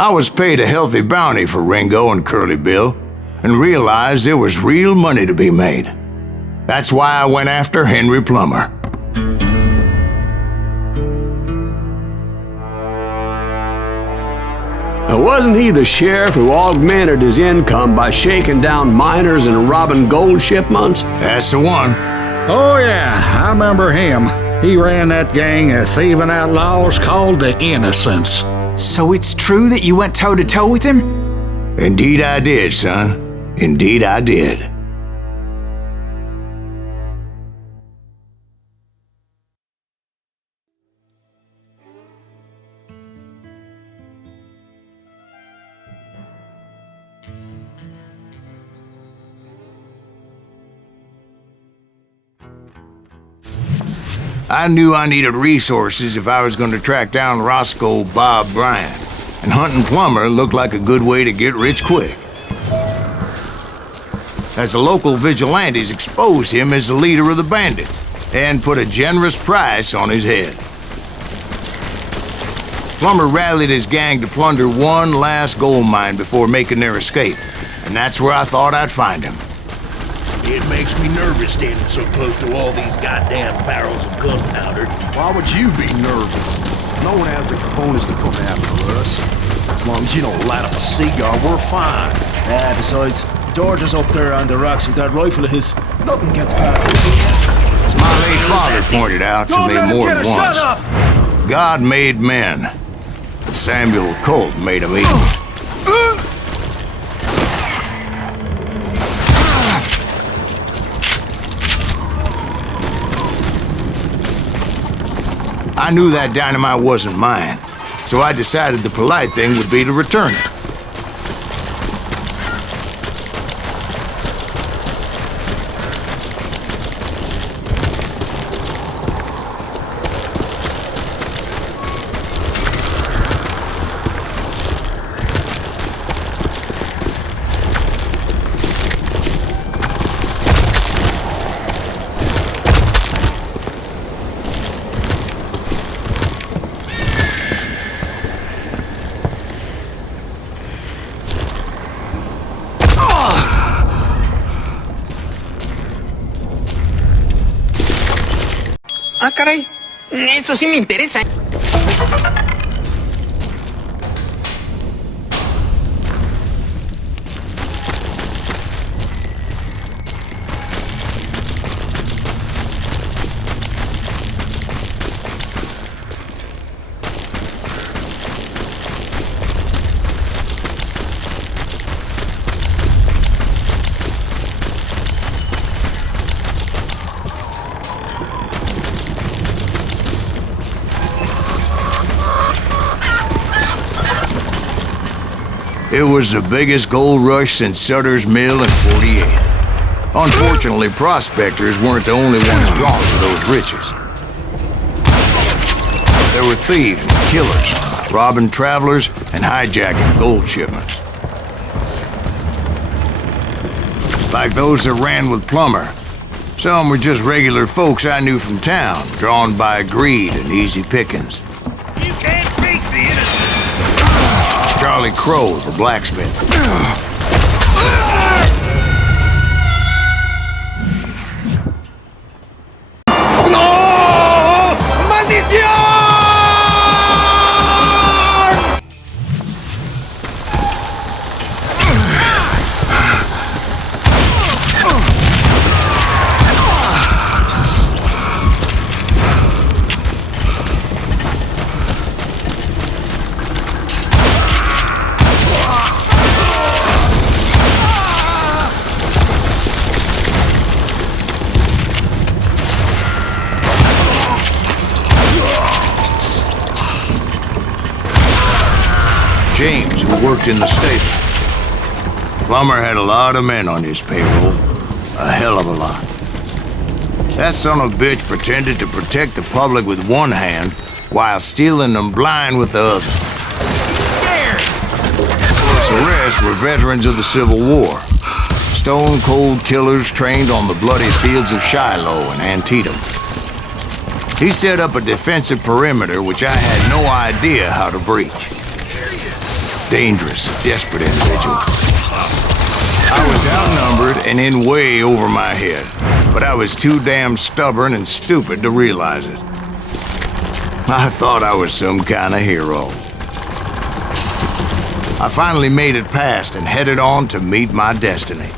I was paid a healthy bounty for Ringo and Curly Bill, and realized there was real money to be made. That's why I went after Henry Plummer. Wasn't he the sheriff who augmented his income by shaking down miners and robbing gold shipments? That's the one. Oh yeah, I remember him. He ran that gang of thieving outlaws called the Innocents. So it's true that you went toe-to-toe with him? Indeed I did, son. Indeed I did. I knew I needed resources if I was going to track down Roscoe Bob Bryant, and hunting Plummer looked like a good way to get rich quick. As the local vigilantes exposed him as the leader of the bandits, and put a generous price on his head. Plummer rallied his gang to plunder one last gold mine before making their escape, and that's where I thought I'd find him. It makes me nervous standing so close to all these goddamn barrels of gunpowder. Why would you be nervous? No one has the cojones to come after us. As long as you don't light up a cigar, we're fine. Besides, George is up there on the rocks with that rifle of his. Nothing gets past. As my late father pointed out to me more than once, God made men, but Samuel Colt made them equal. I knew that dynamite wasn't mine, so I decided the polite thing would be to return it. Ah, caray. Eso sí me interesa. It was the biggest gold rush since Sutter's Mill in '48. Unfortunately, prospectors weren't the only ones drawn to those riches. There were thieves and killers, robbing travelers and hijacking gold shipments. Like those that ran with Plummer. Some were just regular folks I knew from town, drawn by greed and easy pickings. You can't beat the innocents! Charlie Crow, the blacksmith. ¡No! ¡Maldición! James, who worked in the stable. Plummer had a lot of men on his payroll. A hell of a lot. That son of a bitch pretended to protect the public with one hand while stealing them blind with the other. The rest were veterans of the Civil War. Stone-cold killers trained on the bloody fields of Shiloh and Antietam. He set up a defensive perimeter which I had no idea how to breach. dangerous, desperate individual. I was outnumbered and in way over my head, but I was too damn stubborn and stupid to realize it. I thought I was some kind of hero. I finally made it past and headed on to meet my destiny.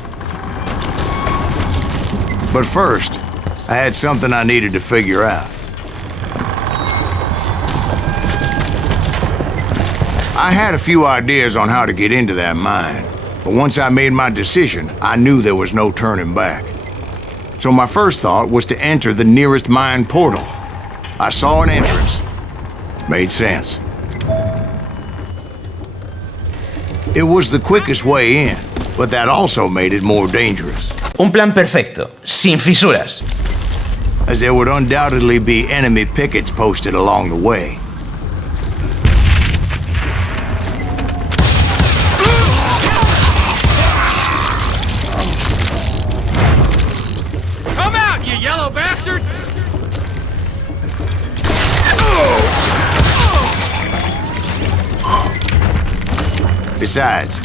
But first, I had something I needed to figure out. I had a few ideas on how to get into that mine, but once I made my decision, I knew there was no turning back. So my first thought was to enter the nearest mine portal. I saw an entrance. Made sense. It was the quickest way in, but that also made it more dangerous, Un plan perfecto, sin fisuras. as there would undoubtedly be enemy pickets posted along the way. Come out, you yellow bastard! Besides,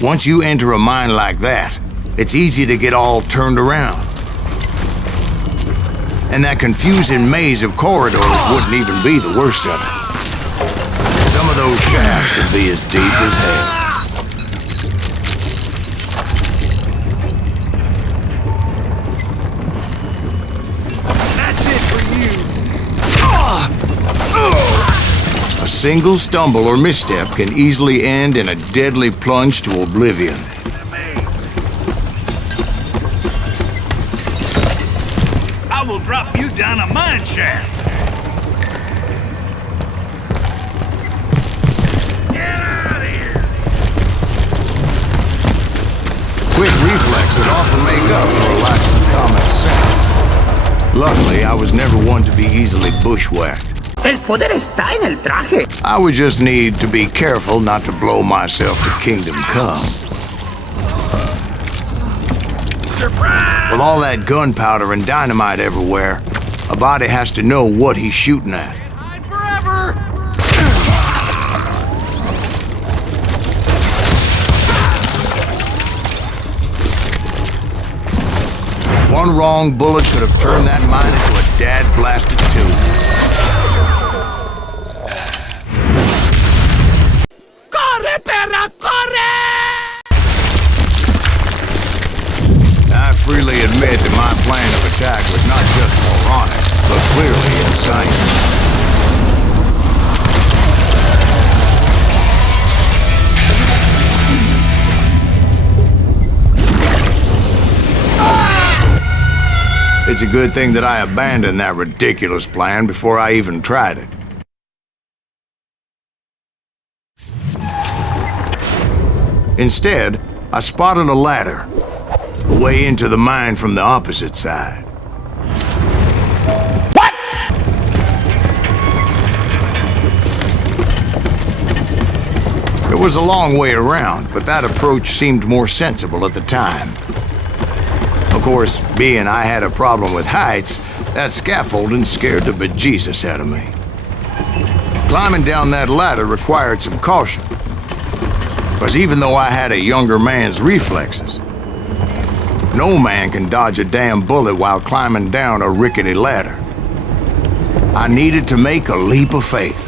once you enter a mine like that, it's easy to get all turned around. And that confusing maze of corridors wouldn't even be the worst of it. Some of those shafts could be as deep as hell. That's it for you. A single stumble or misstep can easily end in a deadly plunge to oblivion. I will drop you down a mine shaft. Get out of here! Quick reflexes often make up for a lack of common sense. Luckily, I was never one to be easily bushwhacked. El poder está en el traje. I would just need to be careful not to blow myself to kingdom come. Surprise! With all that gunpowder and dynamite everywhere, a body has to know what he's shooting at. Hide forever! One wrong bullet could have turned that mine into a dad-blasted tomb. Corre, perra, corre! I freely admit that my plan of attack was not just moronic, but clearly insane. It's a good thing that I abandoned that ridiculous plan before I even tried it. Instead, I spotted a ladder, a way into the mine from the opposite side. What? It was a long way around, but that approach seemed more sensible at the time. Of course, being I had a problem with heights, that scaffolding scared the bejesus out of me. Climbing down that ladder required some caution, because even though I had a younger man's reflexes, no man can dodge a damn bullet while climbing down a rickety ladder. I needed to make a leap of faith,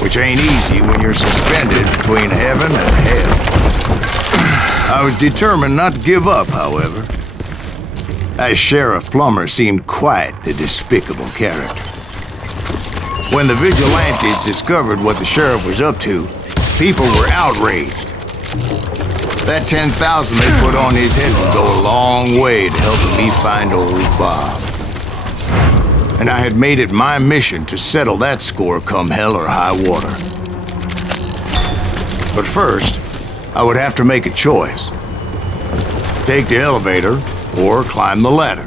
which ain't easy when you're suspended between heaven and hell. I was determined not to give up, however, as Sheriff Plummer seemed quite the despicable character. When the vigilantes discovered what the sheriff was up to, people were outraged. That 10,000 they put on his head would go a long way to helping me find old Bob. And I had made it my mission to settle that score come hell or high water. But first, I would have to make a choice. Take the elevator or climb the ladder.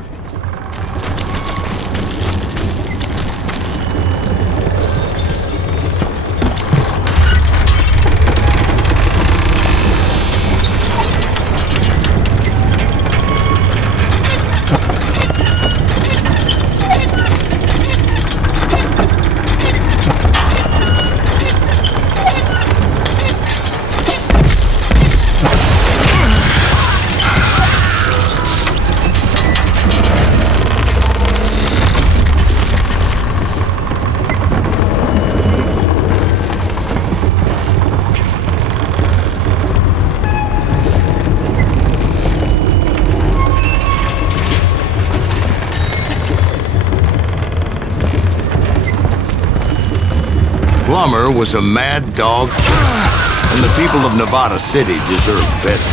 Plummer was a mad dog killer, and the people of Nevada City deserved better.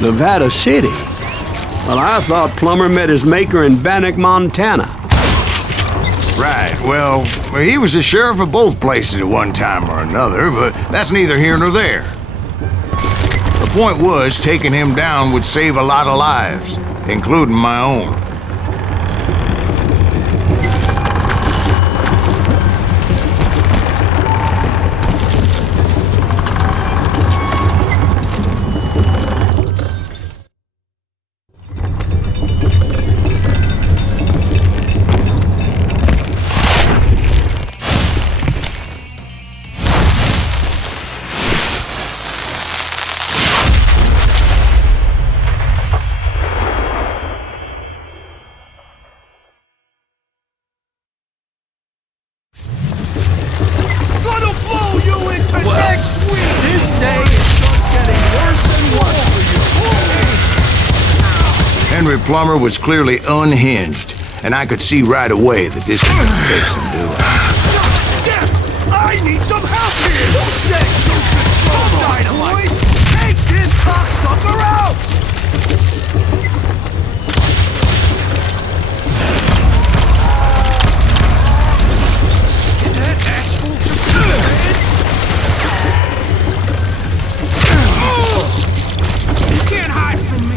Nevada City? Well, I thought Plummer met his maker in Bannock, Montana. Right, well, he was the sheriff of both places at one time or another, but that's neither here nor there. The point was, taking him down would save a lot of lives, including my own. Henry Plummer was clearly unhinged, and I could see right away that this was going to take some doing. I need some help here! Who said you could throw dynamite? Take this cocksucker out! Did that asshole just get dead? You can't hide from me!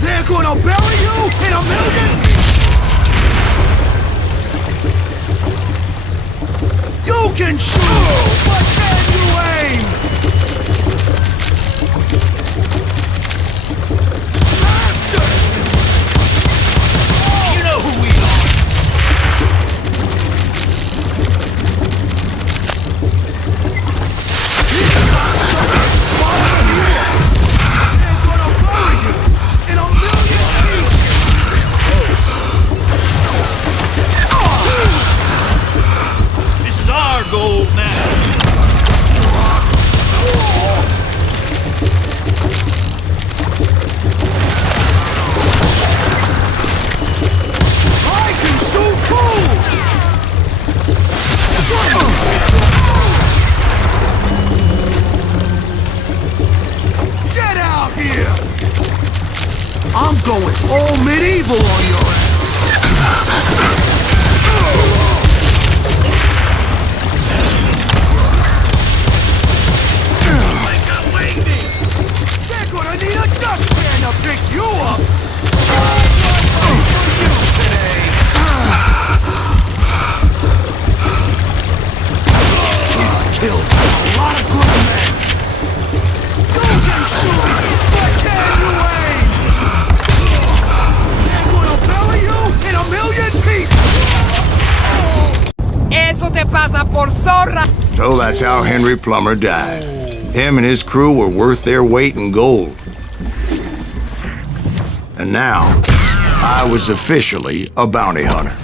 They're gonna bury you in a million pieces! You can shoot, but can you aim? Bastard! You know who we are! These cocksuckers smaller than you are! They're gonna bury you in a million pieces! This is our goal now. I can shoot too! Get out here! I'm going all medieval on your ass! They're gonna need a dustpan to pick you up! All one for you today! He's killed a lot of good men! You can shoot, but can you aim? They're gonna bury you in a million pieces! Eso te pasa por zorra. So that's how Henry Plummer died. Him and his crew were worth their weight in gold. And now, I was officially a bounty hunter.